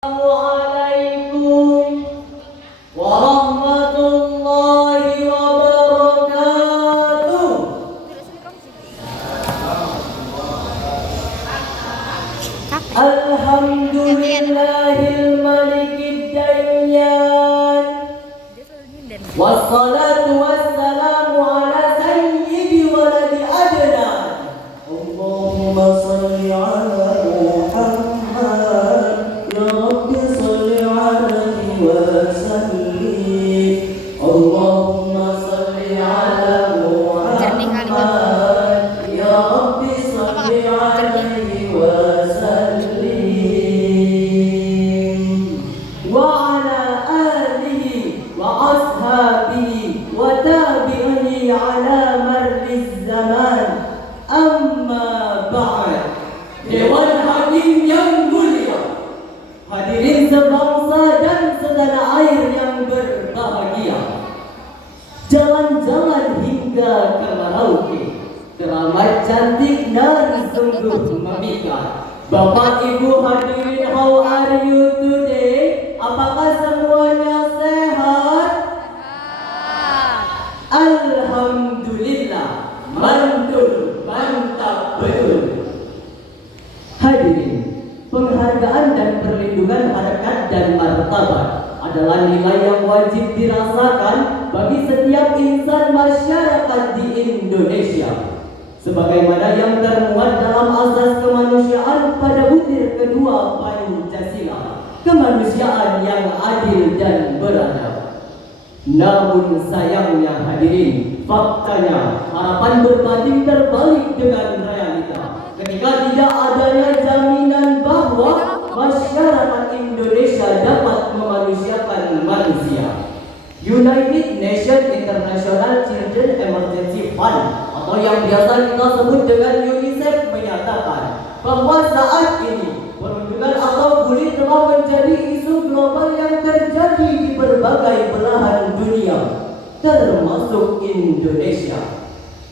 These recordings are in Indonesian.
Assalamualaikum warahmatullahi wabarakatuh. Alhamdulillahil malikid dayyan. Wassalatu wassalamu ala sayyidi waladi adnan. Allahumma salli ala Muhammad. Ya Rabbi salli alaihi wa sallim. Allahumma salli ala Muhammad. Ya Rabbi salli alaihi wa sallim. Wa ala alihi wa ashabihi wa tabi'ihi ala marriz zaman. Amma ba'd. Dewan Hakim yang mulia, hadirin sebangsa dan setanah air yang berbahagia, jalan-jalan hingga ke Merauke, teramat cantik dan sungguh memikat. Bapak Ibu hadirin, how are you today? Apakah semuanya sehat? Alhamdulillah, mantul, mantap betul. Hadirin, penghargaan dan perlindungan harkat dan martabat adalah nilai yang wajib dirasakan bagi setiap insan masyarakat di Indonesia, sebagaimana yang termuat dalam asas kemanusiaan pada butir kedua Pancasila, kemanusiaan yang adil dan beradab. Namun sayangnya hadirin, faktanya harapan berbanding terbalik dengan realita ketika tidak adanya jaminan bahwa masyarakat Indonesia dapat memanusiakan manusia. United Nations International Children Emergency Fund atau yang biasa kita sebut dengan UNICEF menyatakan bahwa saat ini perundungan atau bully telah menjadi isu global yang terjadi di berbagai belahan dunia, termasuk Indonesia.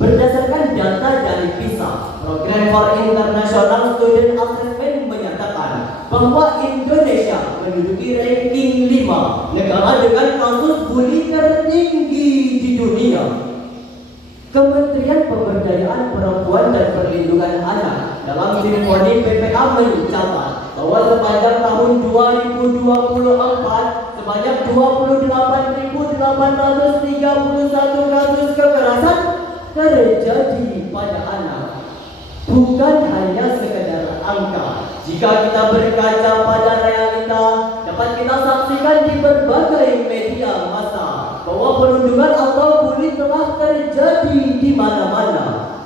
Berdasarkan data dari PISA, Program for International Student Assessment menyatakan bahwa Indonesia menduduki ranking 5 negara dengan kasus bully tertinggi di dunia. Kementerian Pemberdayaan Perempuan dan Perlindungan Anak dalam Simfoni PPA mencatat bahwa sepanjang tahun 2024 sebanyak 28.831 kasus kekerasan terjadi pada anak. Bukan hanya sekedar angka, jika kita berkaca pada realita, dapat kita saksikan di berbagai media massa bahwa perundungan atau bully telah terjadi di mana-mana.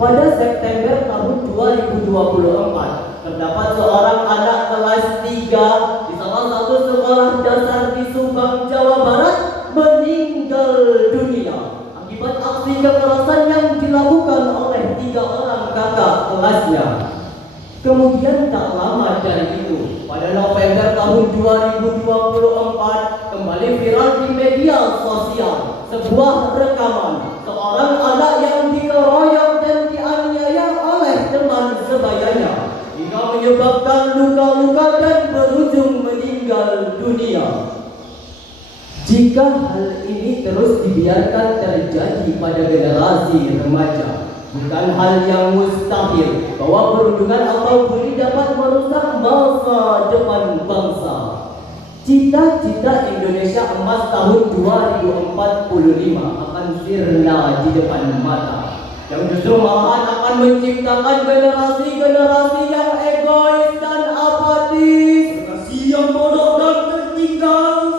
Pada September tahun 2024, terdapat seorang anak kelas 3 di salah satu sekolah dasar di Subang, Jawa Barat meninggal dunia akibat aksi kekerasan yang dilakukan oleh 3 orang kakak kelasnya. Kemudian tak lama dari itu, pada November tahun 2024, kembali viral di media sosial sebuah rekaman seorang anak yang dikeroyok dan dianiaya oleh teman sebayanya hingga menyebabkan luka-luka dan berujung meninggal dunia. Jika hal ini terus dibiarkan terjadi pada generasi remaja, bukan hal yang mustahil bahwa perundungan atau bully dapat merusak masa depan bangsa. Cita-cita Indonesia Emas tahun 2045 akan sirna di depan mata, yang justru malahan akan menciptakan generasi-generasi yang egois dan apatis, generasi yang bodoh dan tertinggal,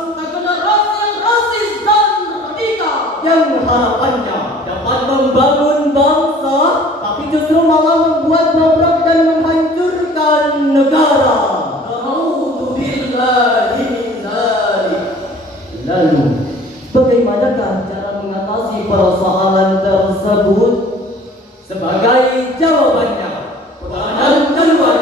yang harapannya dapat membangun bangsa, tapi justru malah membuat bobrok dan menghancurkan negara. Naudzubillahi min dzalik. Lalu, bagaimanakah cara mengatasi persoalan tersebut? Sebagai jawabannya, peranan keluarga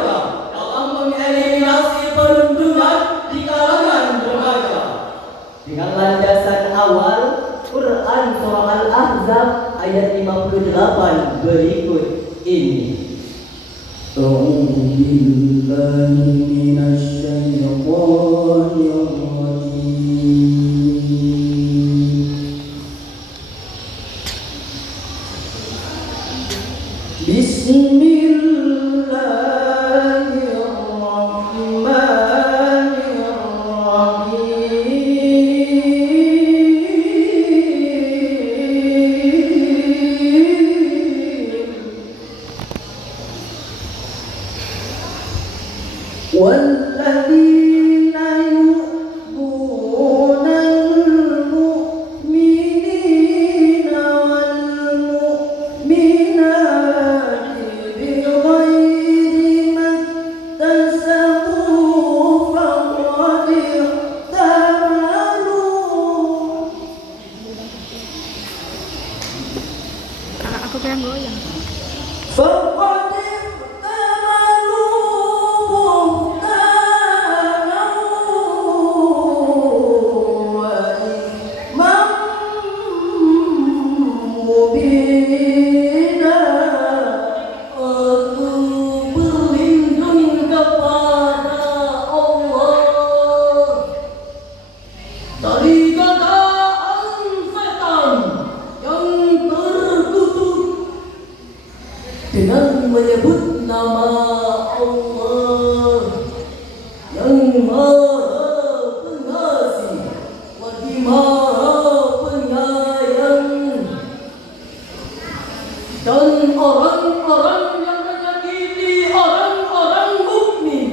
Maha Pengasih lagi Maha Penyayang, dan orang-orang yang menyakiti orang-orang mukmin,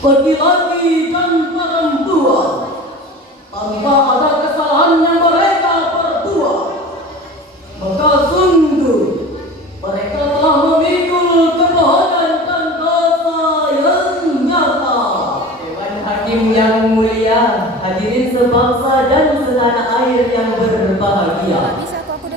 laki-laki dan perempuan, tanpa ada kesalahan yang mereka perbuat, maka sungguh mereka telah memikul kebohongan dan dosa yang nyata. Dewan Hakim yang mulia, hadirin sebangsa dan setanah air yang berbahagia,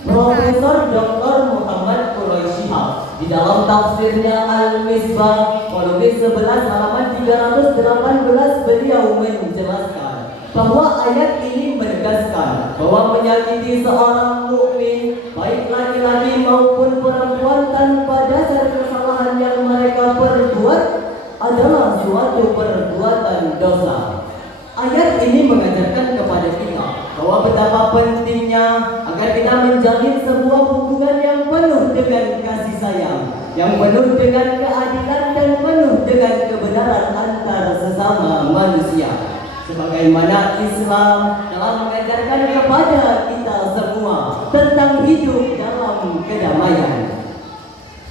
Profesor Dr. Muhammad Quraisyihab di dalam tafsirnya Al-Misbah volume 11 halaman 318 beliau menjelaskan bahwa ayat ini menegaskan bahwa menyakiti seorang mukmin, baik laki-laki maupun perempuan, tanpa dasar kesalahan yang mereka perbuat adalah suatu perbuatan dosa. Ayat ini mengajarkan kepada kita bahwa betapa pentingnya agar kita menjalin sebuah hubungan yang penuh dengan kasih sayang, yang penuh dengan keadilan dan penuh dengan kebenaran antar sesama manusia. Sebagaimana Islam telah mengajarkan kepada kita semua tentang hidup dalam kedamaian.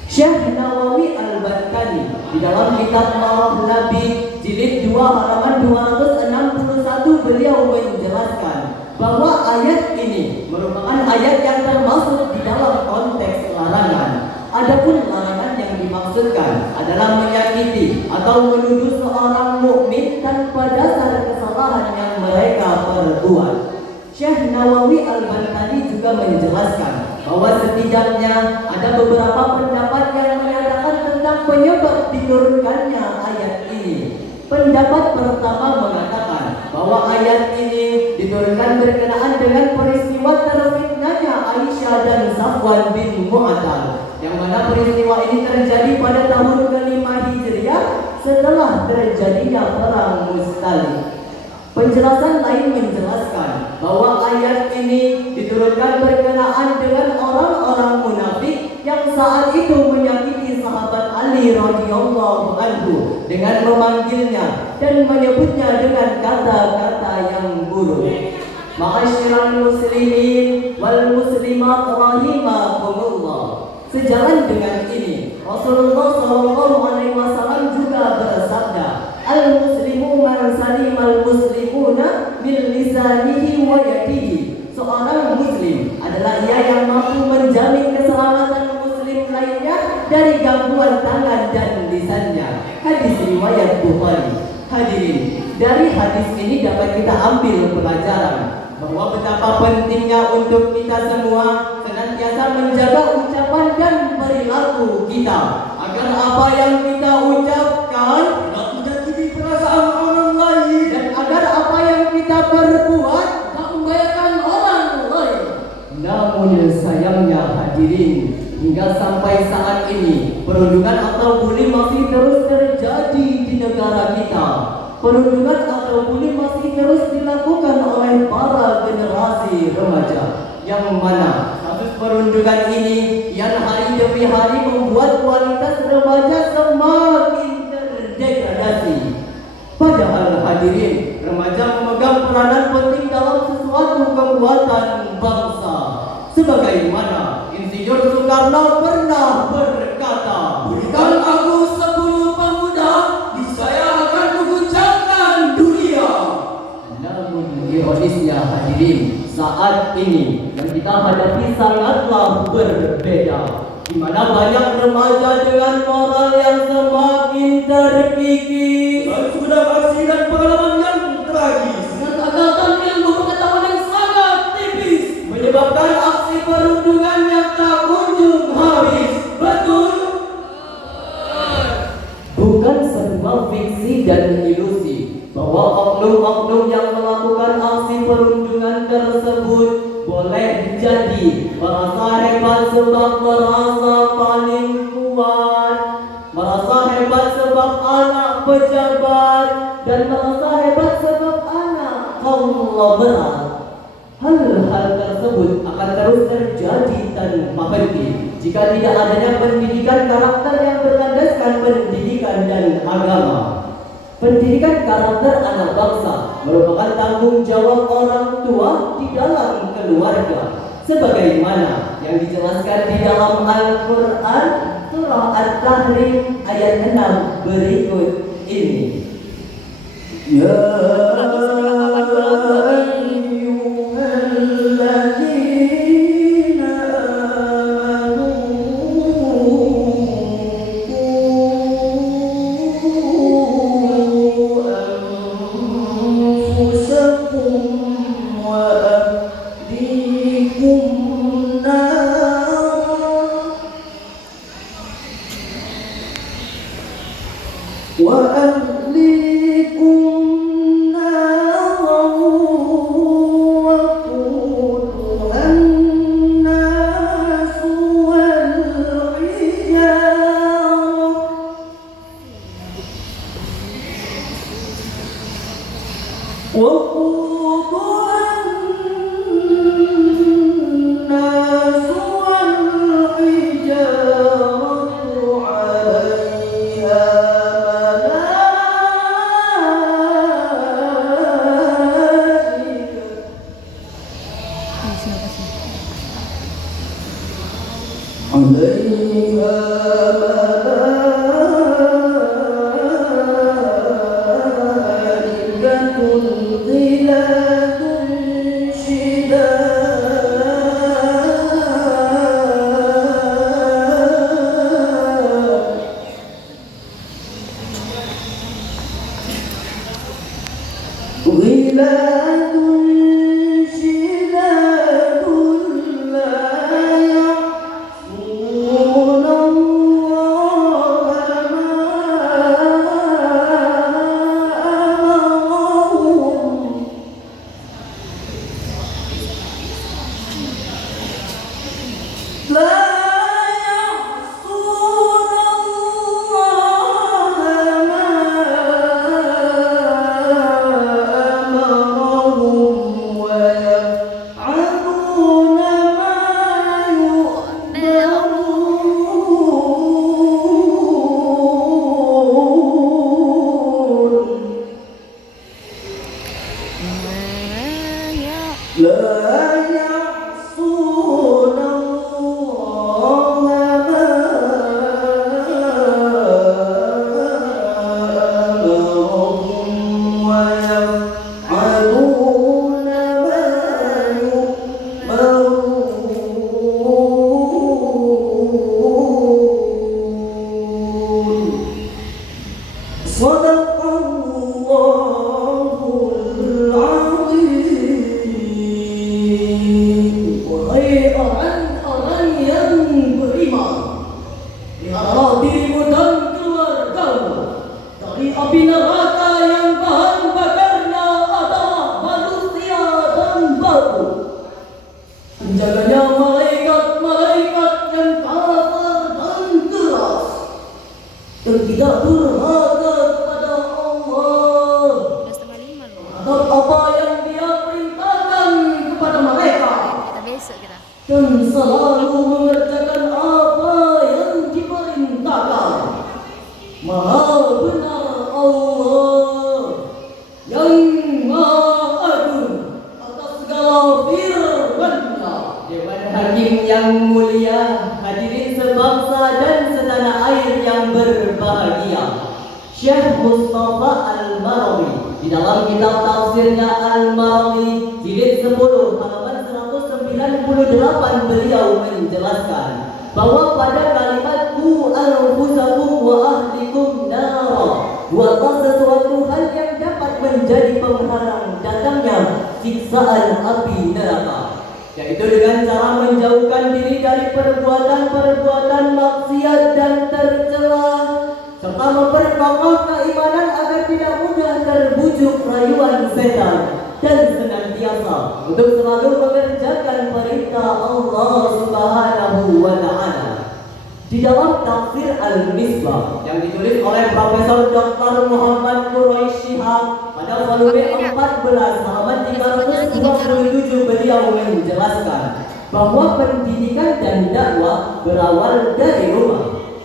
Syekh Nawawi Al-Batkani di dalam kitab Marah Nabi jilid 2 halaman 261 beliau menjelaskan bahwa ayat ini merupakan ayat yang termasuk di dalam konteks larangan. Adapun larangan yang dimaksudkan adalah menyakiti atau menuduh seorang mukmin tanpa dasar kesalahan yang mereka perbuat. Syekh Nawawi Al-Batkani juga menjelaskan bahwa setidaknya ada beberapa pendapat yang menyatakan tentang penyebab diturunkannya ayat ini. Pendapat pertama mengatakan bahwa ayat ini diturunkan berkenaan dengan peristiwa terfitnahnya Aisyah dan Safwan bin Mu'attal, yang mana peristiwa ini terjadi pada tahun ke-5 Hijriah setelah terjadinya perang Mustalif. Penjelasan lain menjelaskan bahwa ayat ini diturunkan berkenaan dengan orang-orang munafik yang saat itu menyakiti sahabat Ali radhiyallahu anhu dengan memanggilnya dan menyebutnya dengan kata-kata yang buruk. Ma'asyiral muslimin wal muslimat rahimakumullah. Sejalan dengan ini, Rasulullah SAW juga bersabda, Al-muslimu man salimal muslimuna min lisanihi wa yadihi. Seorang muslim adalah ia yang mampu menjamin keselamatan muslim lainnya dari gangguan tangan dan lisannya. Hadis riwayat Bukhari. Hadirin, dari hadis ini dapat kita ambil pelajaran bahwa betapa pentingnya untuk kita semua senantiasa menjaga ucapan dan perilaku kita, agar apa yang kita ucapkan tidak menyakiti perasaan orang lain, dan agar apa yang kita perbuat tak membahayakan orang lain. Namun sayangnya hadirin, hingga sampai saat ini perundungan atau bully masih terus terjadi di negara kita. Perundungan atau bully masih terus dilakukan oleh para generasi remaja, yang mana kasus perundungan ini yang hari demi hari membuat kualitas remaja semakin terdegradasi. Padahal hadirin, remaja memegang peranan penting dalam sesuatu kekuatan bangsa. Sebagaimana Insinyur Soekarno pernah berkata, berikan aku 10 pemuda, niscaya akan mengguncangkan dunia. Namun ironisnya hadirin, saat ini yang kita hadapi sangatlah berbeda, di mana banyak remaja dengan moral yang semakin terkikis dan sudah aksi dan pengalaman yang tragis, dan kegagalan ilmu pengetahuan yang sangat tipis, menyebabkan aksi perundungan yang tak kunjung habis. Betul? Bukan sebuah fiksi dan ilusi bahwa oknum-oknum yang melakukan aksi perundungan tersebut boleh jadi merasa hebat sebab merasa paling kuat, merasa hebat sebab anak pejabat, dan merasa hebat sebab anak konglomerat. Hal-hal tersebut akan terus terjadi tanpa henti jika tidak adanya pendidikan karakter yang berlandaskan pendidikan dan agama. Pendidikan karakter anak bangsa merupakan tanggung jawab orang tua di dalam keluarga, sebagaimana yang dijelaskan di dalam Al-Quran surah At-Tahrim ayat 6 berikut ini. Ya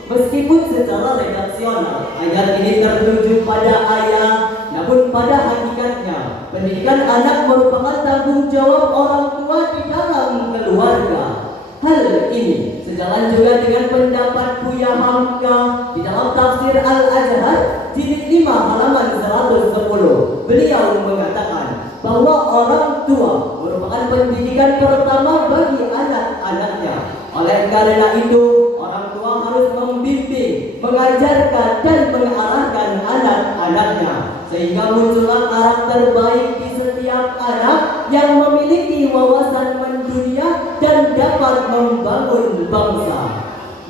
Meskipun secara redaksional ayat ini tertuju pada ayah, namun pada hakikatnya pendidikan anak merupakan tanggung jawab orang tua di dalam keluarga. Hal ini sejalan juga dengan pendapat Buya Hamka di dalam tafsir Al-Azhar jilid 5 halaman 110. Beliau mengatakan bahwa orang tua merupakan pendidikan pertama bagi anak-anaknya. Oleh karena itu, orang tua harus membimbing, mengajarkan dan mengarahkan anak-anaknya sehingga muncullah karakter baik di setiap anak yang memiliki wawasan mendunia dan dapat membangun bangsa.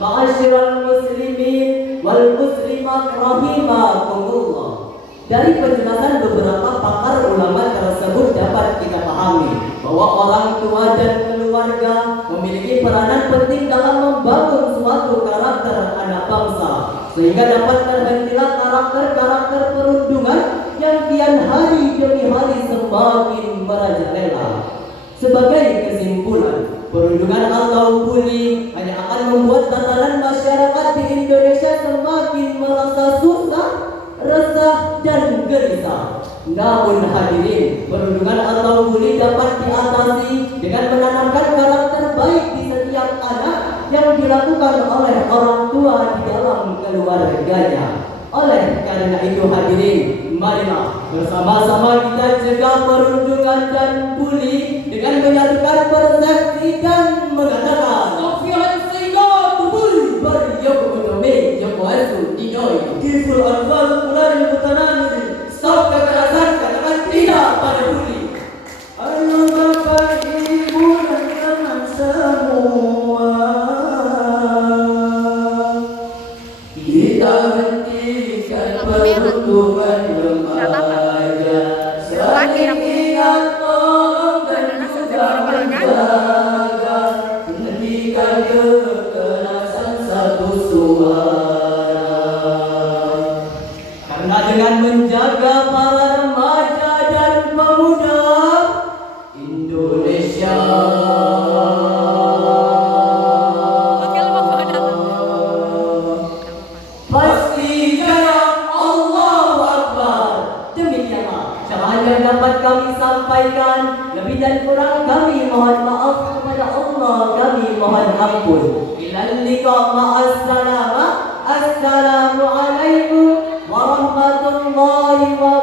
Ma'asyiral muslimin wal muslimat rahimakumullah. Dari penjelasan beberapa pakar ulama tersebut dapat kita pahami bahwa orang tua dan keluarga memiliki peranan penting dalam membangun suatu karakter anak bangsa sehingga dapat terhentilah karakter-karakter perundungan yang kian hari demi hari semakin merajalela. Sebagai kesimpulan, perundungan atau bully hanya akan membuat tatanan masyarakat di Indonesia semakin merasa susah, resah dan gelisah. Namun hadirin, perundungan atau bully dapat diatasi dengan menanamkan karakter baik di setiap anak yang dilakukan oleh orang tua di dalam keluarganya. Oleh karena itu hadirin, marilah bersama-sama kita cegah perundungan dan bully dengan menyatukan persepsi dan mengatakan Sofian Sehingga bully Baryokomodomi Yokoasu Idoi Kiful Anfal Mulai Mutanani. Stop kekerasan, katakan tidak pada bully. Ayo Bapak Ibu dan teman semua, kita hentikan perundungan remaja. Saling ingat tolong dan juga menjaga, hentikan kekerasan satu suara. Karena dengan menjaga para remaja dan pemuda Indonesia pasti jaya. Allahu Akbar. Demikianlah cahaya yang dapat kami sampaikan. Lebih dan kurang kami mohon maaf kepada Allah, kami mohon ampun. Ilal liqa ma'as salamah. Assalamualaikum warahmatullahi wabarakatuh.